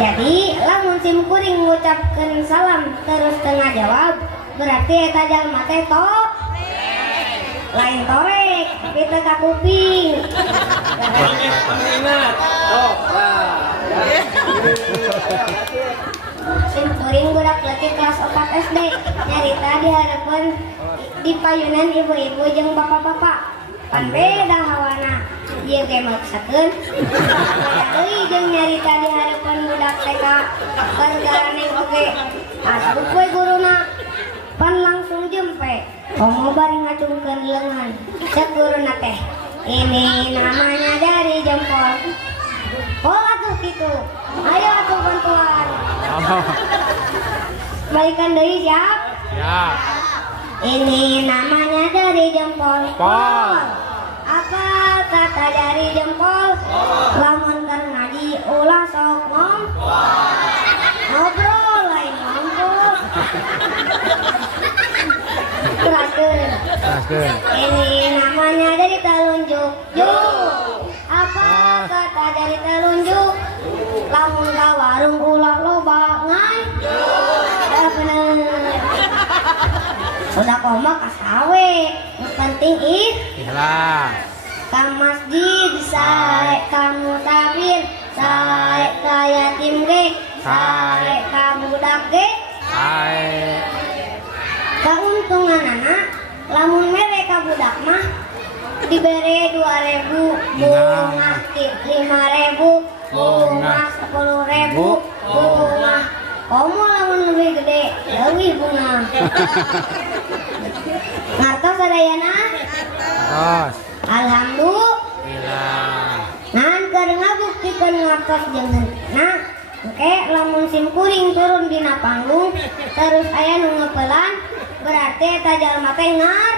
Jadi lamun sim kuring ngucapkeun salam terus tengah jawab berarti eta jalma teh lain torek tapi teh ka kuping. Ingat. Oh, Sim kuring budak leutik kelas 4 SD nyarita di harapan di payunan ibu-ibu jeung bapak-bapak. Pan beda hawana. Ieu ge maksakeun. Beda deui jeung nyarita di harapan budak TK kargaraneng oge. Asup we guruna. Pan langsung jempe. Komo bari ngacungkeun leungeun. Cek guruna teh. Ini namanya dari jempol. Pola tuh gitu. Ayo atuh bantuan. Balikan deui siap? Ya. Ini namanya dari jempol. Pol. Apa kata dari jempol? Lamun keur ngaji ulah sok ngobrol lain ngomong. Teraskeun. Ini namanya dari telunjuk. Apa kata dari telunjuk? Lamun ka warung ulah loba ngan. Bener. Udah koma kasawe. Yang penting Ikhlas. ka masjid sae kamu tabir sae ka yatim ge sae ka budak ge Hai. kauntungan anak lamun mere ka budak mah dibere 2.000 bunga 5.000 bunga 10.000 bunga komo lamun lebih gede leuwih bunga ngartos sadayana Terus. alhamdulillah ngan keur ngabuktikeun ngartos jeung nah engke lamun sim kuring turun dina panggung terus aya nu ngeupelan berarti eta jalma teh ngar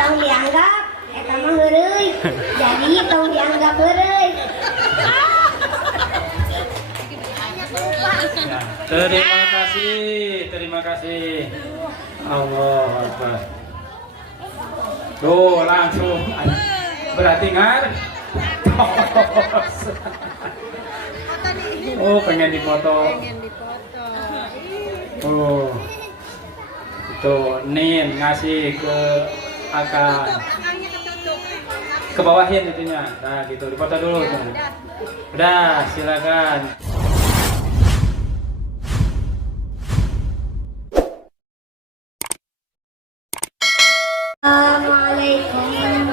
tong dianggap eta mah heureuy jadi tong dianggap heureuy. Terima kasih. Allah Akbar. Tuh langsung berarti ngar. Oh pengen dipoto. Oh itu Nin ngasih ke akan ke bawahin itunya. Nah gitu dipoto dulu. Udah silakan. Assalamualaikum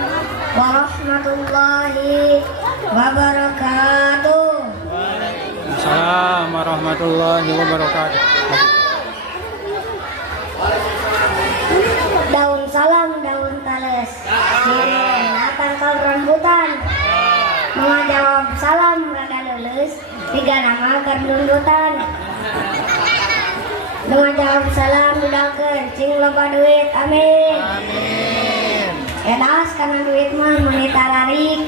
warahmatullahi wabarakatuh. Assalamualaikum warahmatullahi wabarakatuh. Daun salam, daun tales. Tangkal rambutan. Mengajawab salam rada lulus. 3 nama kardundutan. Mengajawab salam dudakeun cing loba duit. Amin. Edas kana duit mah meuni tararik.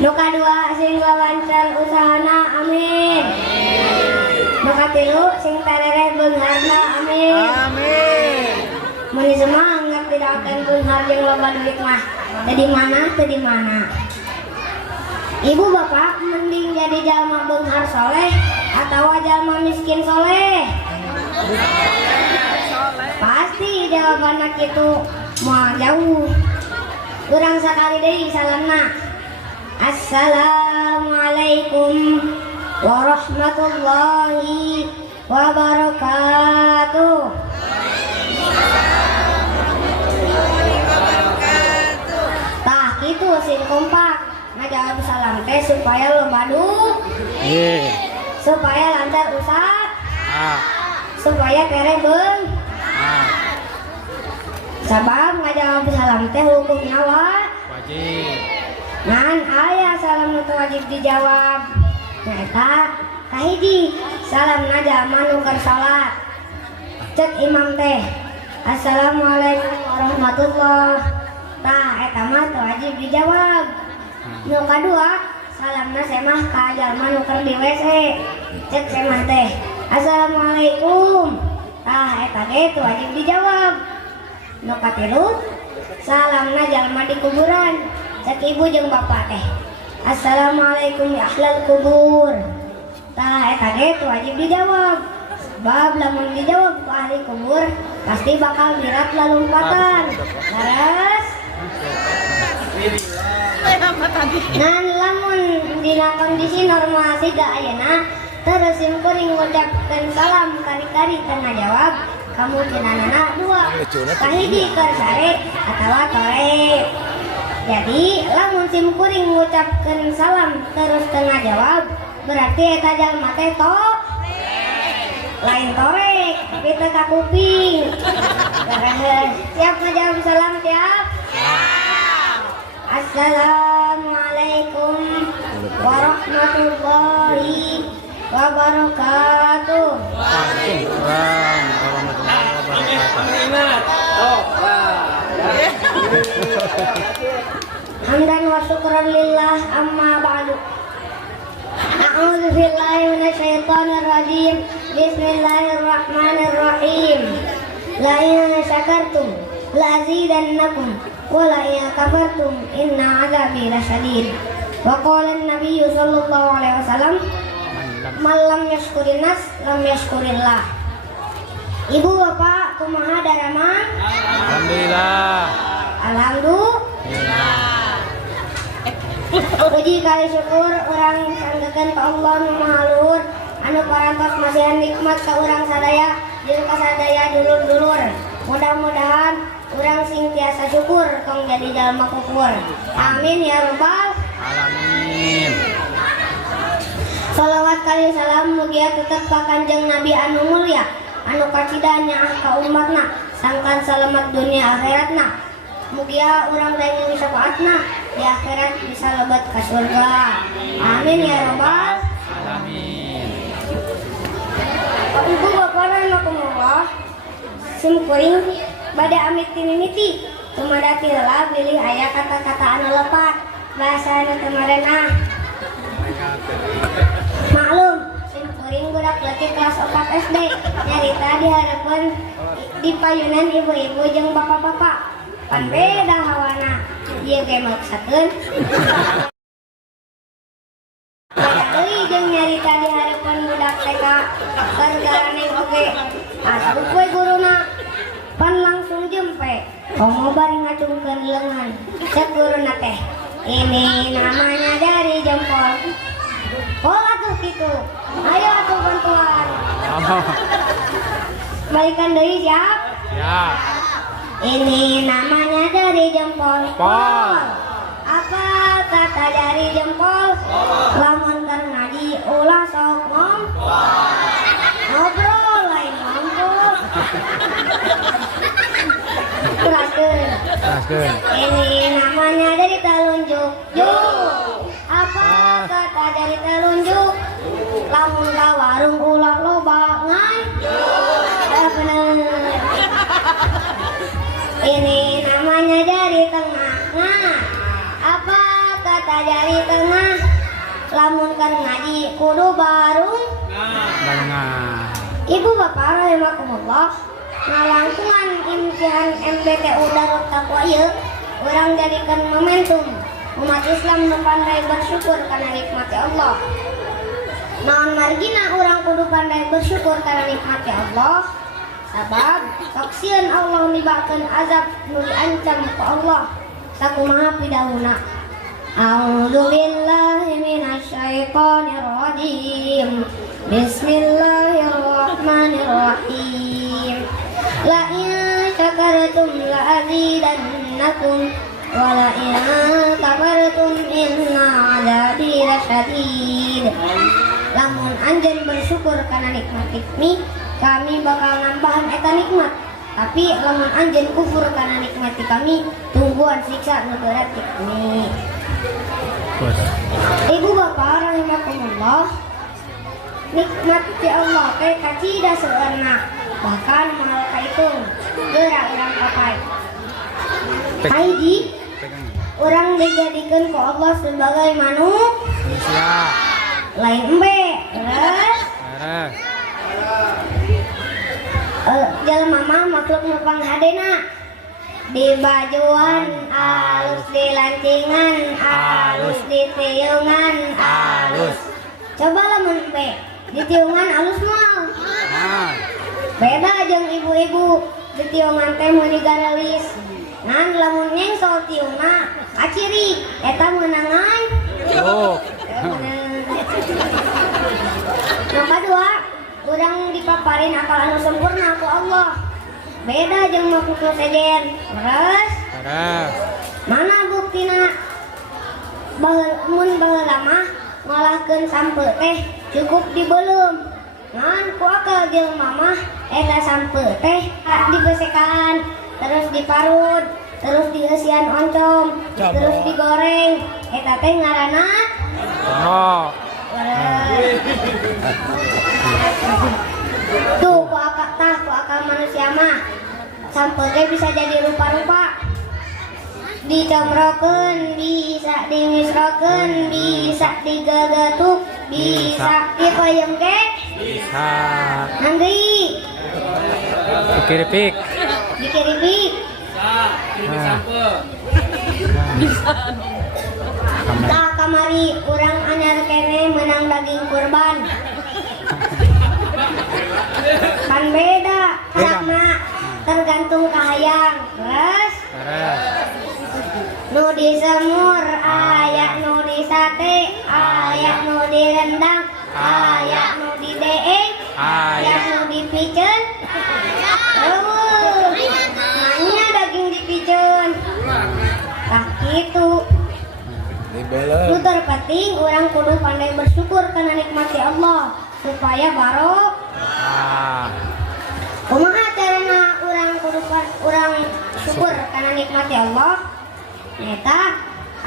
Nu kadua sing lancar usahana. Amin. Nu katilu sing tarere beungharna. Amin. Muni semangat tidak akan beunghar jeung loba duit mah. Teu di mana. Ibu bapak mending jadi jalma beunghar soleh atau jalma miskin soleh? Pasti jawabanna kitu moal jauh. Urang sakali deui salamna. Assalamualaikum warahmatullahi wabarakatuh. Tah kitu sing kompak ngajawab salam teh supaya loba supaya lancar usah supaya tere beung sabab ngajawab salam teh hukumnya Wajib. ngan aya salam nu wajib dijawab nah eta kahiji salamna jalma nu keur salat cek imam teh assalamualaikum warahmatullahi tah eta mah teu wajib dijawab. Nu kadua salamna semah ka jalma nu keur di WC cek semah teh assalamualaikum tah eta ge teu wajib dijawab. Nu katilu salamna jalma di kuburan cek ibu jeung bapak teh Assalamualaikum ya ahlal kubur. Tah eta ge wajib dijawab. Sebab lamun dijawab ku ahli kubur pasti bakal berat lalumpatan. Laras. Nan lamun dina kondisi normal siga ayeuna terus simkuring ngucapkeun salam kari-kari teu ngajawab kemungkinanna dua. Kahiji keur sare atawa tore. Jadi lamun simkuring ngucapkeun salam terus teu ngajawab berarti eta jalma teh lain torek tapi teu ka kuping. Siap ngajawab salam siap? Assalamualaikum warahmatullahi wabarakatuh. Waalaikumsalam warahmatullahi wabarakatuh. Hamdan wa syukran lillah amma ba'du. A'udzu billahi minasyaitonir rajim. Bismillahirrahmanirrahim. La in syakartum la azidannakum wa la in kafartum inna 'adzabi lasyadid. Wa qala an-nabiy sallallahu alaihi wasallam man lam yashkurin nas lam yashkurillah. Ibu bapak kumaha daraman? Alhamdulillah. Alhamdulillah. Puji kali syukur orang sanggekeun ka Allah nu Maha Luhur anu parantos masihan nikmat ka urang sadaya jeung ka sadaya dulur-dulur. Mudah-mudahan urang sing tiasa syukur tong jadi jalma kufur. Amin ya rabbal Alamin. Salawat kali salam mugia tetep ka Kanjeng Nabi anu mulia anu kacida nyaah ka umatna sangkan selamat dunia akhiratna. Mugia urang daeng syafaatna di akhirat bisa lebat ka surga. Amin ya rabbal Alamin. Ibu bapak rahimakumullah. Simkuring bade amit tinimiti tumadati lelah pilih aya kata-kata anu lepat bahasa anu teu marenah. Maklum simkuring budak leutik kelas 4 SD nyarita dihareupeun di payunan ibu-ibu jeung bapak-bapak. Pan beda hawana. Ieu ge maksakeun beda deui jeung nyarita dihareupeun budak TK keur garaneng oge. Asup we guruna pan langsung jempe komo bari ngacungkeun leungan cek guruna teh ini namanya dari jempol. Pola tuh gitu. Ayo atuh bantuan. Balikan deui siap? Ya. Ini namanya dari jempol. Pol. Apa kata dari jempol? Lamun keur ngaji ulah sok ngobrol lain ngomong. Teraskeun. Ini namanya dari telunjuk. Apa kata dari telunjuk? Lamun ka warung ulah loba ngan. Bener. Ini namanya jari tengah. Nah, apa kata jari tengah? Lamun keur ngaji kudu barung. Banget. Ibu bapak rahimakumullah, ngalangkungan imtihan MBTU Darut Taqwa ieu urang jadikeun momentum umat Islam nu pandai bersyukur kana nikmati Allah. Naon margina urang kudu pandai bersyukur kana nikmati Allah. Sabab sok sieun Allah nibakeun azab nu diancam ku Allah sakumaha pidahuna. A'udzu billahi minasyaitonir rajim. Bismillahirrahmanirrahim. La in syakartum la azidannakum wa la in kafartum inna 'adzabi lasyadid. Lamun anjeun bersyukur kana nikmat kami bakal nambahan eta nikmat. Tapi lamun anjeun kufur kana nikmati kami, tungguan siksa nu berat ti kami. Ibu bapak rahimakumullah, nikmat ti Allah teh kacida seueurna, bahkan moal kahitung geura urang papai. Kahiji, urang dijadikeun ku Allah sebagai manusia. Lain embe, terus jalma mah makhluk nu panghadena. di bajuan alus, di lancingan alus, di tiungan alus. Coba lamun B, di tiungan alus mal. Nah, Beda jeung ibu-ibu, di tiungan teh meuni garelis. Ngan lamun nyengsol tiungna aciri, eta meunangan. oh, Nomor dua, urang dipaparin akal anu sempurna ku Allah. Beda jeung makhluk sejen. Terus, terus, mana buktina? Mun baheula mah ngalahkeun sampeu teh cukup dibeulem. Ngan ku akal jelema mah eta sampeu teh dibesekan, terus diparut, terus dieusian oncom, terus digoreng. Eta teh ngaranna oh, tuh ku akal manusia mah sampel teh bisa jadi rupa-rupa, dicomrokeun, bisa dimisrokeun, bisa digegetuk, bisa dipeuyeum ge, bisa nanti dikiripik. dikiripik. Tah kamari urang anyar kene menang daging kurban. Kan beda karena tergantung kahayang. Terus nu di semur aya, nu di sate aya, nu di rendang aya, nu di deeng aya, nu di piceun nanya daging di piceun. Tah kitu. Nu terpenting orang kudu pandai bersyukur karena nikmati Allah supaya barokah. Kumaha carana urang kudu urang syukur karena nikmati Allah? Eta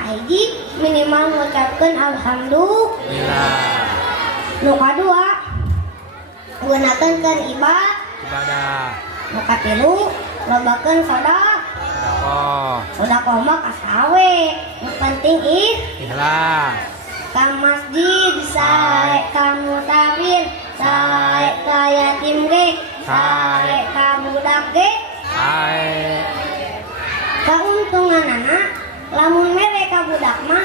hiji minimal ngucapkeun alhamdulillah. Nu kadua gunakeun keur Ibadah. Nu katilu lobakeun sedekah. Sedekah mah kasawe. Nu penting Ikhlas. ka masjid sae, ka musafir sae, ka yatim ge sae, ka budak ge Hai. kauntunganana lamun mere ka budak mah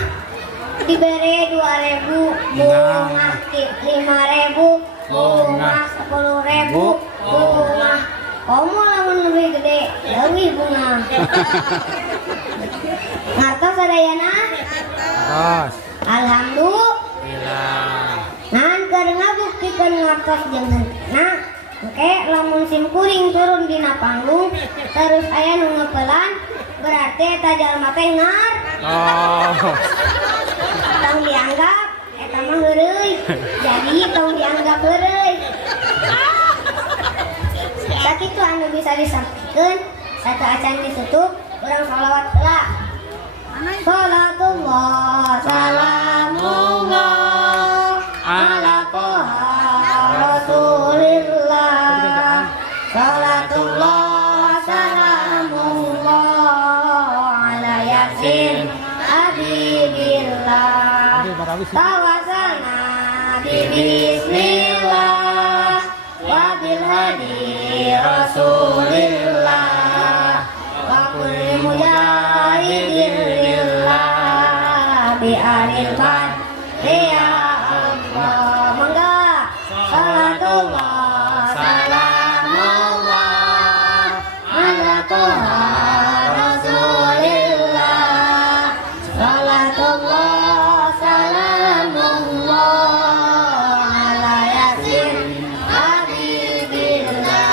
dibere 2.000 bunga, 5.000 bunga, 10.000 bunga. Komo lamun lebih gede leuwih bunga. Ngartos sadayana Terus. alhamdulillah. Ngan keur ngabuktikeun ngartos jeung henteu. Oke, lamun sim kuring turun dina panggung terus aya nu ngeupelan berarti eta jalma teh ngar. Oh. Tong dianggap eta mah heureuy. Jadi tong dianggap heureuy. Sakitu anu bisa disampikeun satu acan ditutup urang shalawat heula. Salatullah salamullah ala toha rasulillah. Salatullah salamullah ala yasin habibillah. Tawassalna bi bismillah wa bil hadi rasulillah wa kulli mujahidin lillah bi alil man ya Allah. Mangga salatullah salamullah ala toha rasulillah. Salatullah salamullah ala yasin habibillah.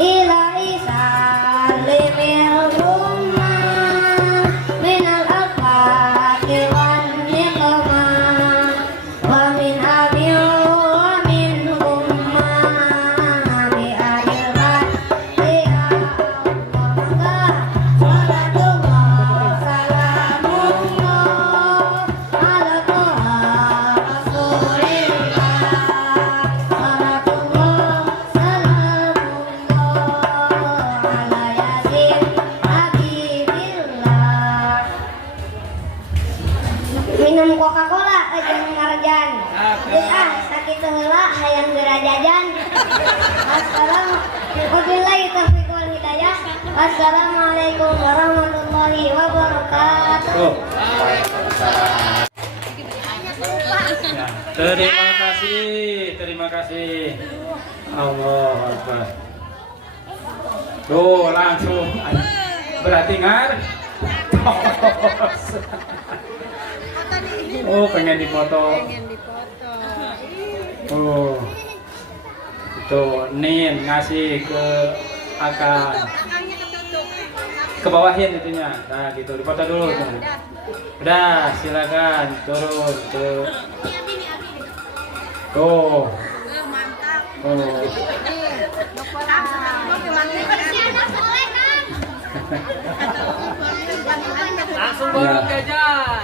Ilahi salimil ummah minal afati wan niqmah wa min abil wa min ummah bi adil hati ya Allah. Salatullah salamullah ala toha rasulillah. Salatullah salamullah ala yasin habibillah. Minum Coca-Cola jeung ngarjan. Geus sakitu heula hayang geura jajan. Assalamualaikum warahmatullahi wabarakatuh. Wassalamualaikum warahmatullahi wabarakatuh. Tuh. Ya, terima kasih. Allah Akbar. Tuh langsung berarti ngar. Oh pengen difoto. Oh itu Nin ngasih ke akan ke bawahin itunya. Nah gitu dipoto dulu tuh. Udah silakan turun tuh. Tuh. Oh. Langsung bawa jajan.